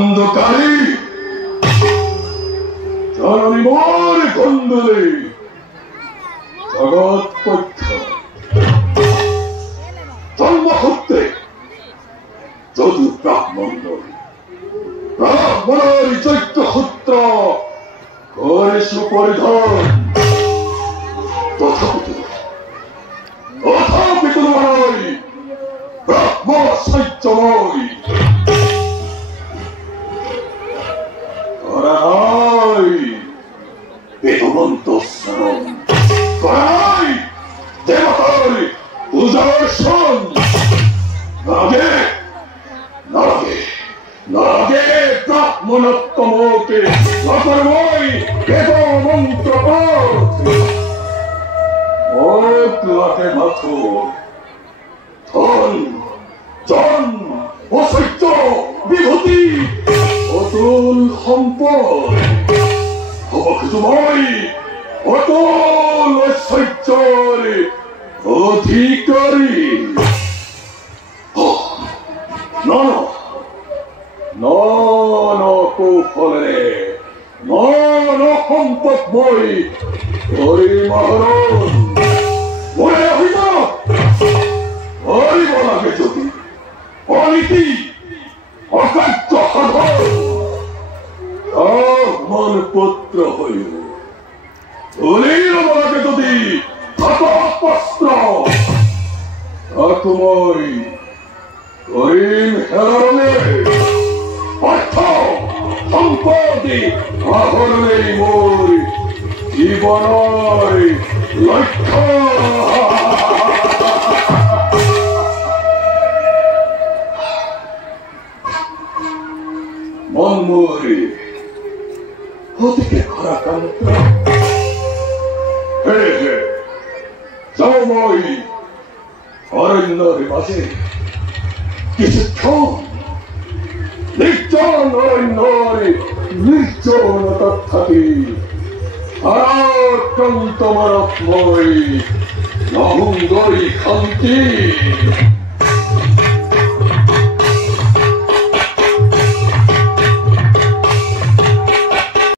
অন্ধকারে জননী মোর গন্ধলে জগৎ পথ্য জন্মক্ষত্রে যদু ব্রাহ্মণ ব্রাহ্মণের চৈত্যক্ষত্র করে সুপরিধান তথাপিত নয় ব্রহ্ম সৈত্যময় করা নাই বেদমন্ত শ্রবণ করা নাই দেবতার পূজার্ষণ নাগে নাগে নাগে ব্রাহ্মণোত্তমকে নকর্মই বেদ মন্ত্র লাকে মাথুর ধন জন অসহ্য বিভূতি অতুল সম্পদ অবক্ষময় অতুল ঐশ্বর্যের অধিকারী নন কৌফলে নন সম্পদময় হরি মহারণ মনে হইত হরিব লাগে যদি অনীতি অকার্য সাধন মন পুত্র হইল ধরিল লাগে যদি শতপস্ত্র তাকুময় করিম হেরণে অর্থ সম্পত্তি আহরণে মোর জীবনের লক্ষ্য মনমোরে হতে খরা কান্ত হে হে যাওময় অরণ্যের মাঝে কিছুক্ষণ নির্জন অরণ্যরে নির্জনতা থাকি আক্রান্ত মারকময় নহুঙ্গরি শান্তি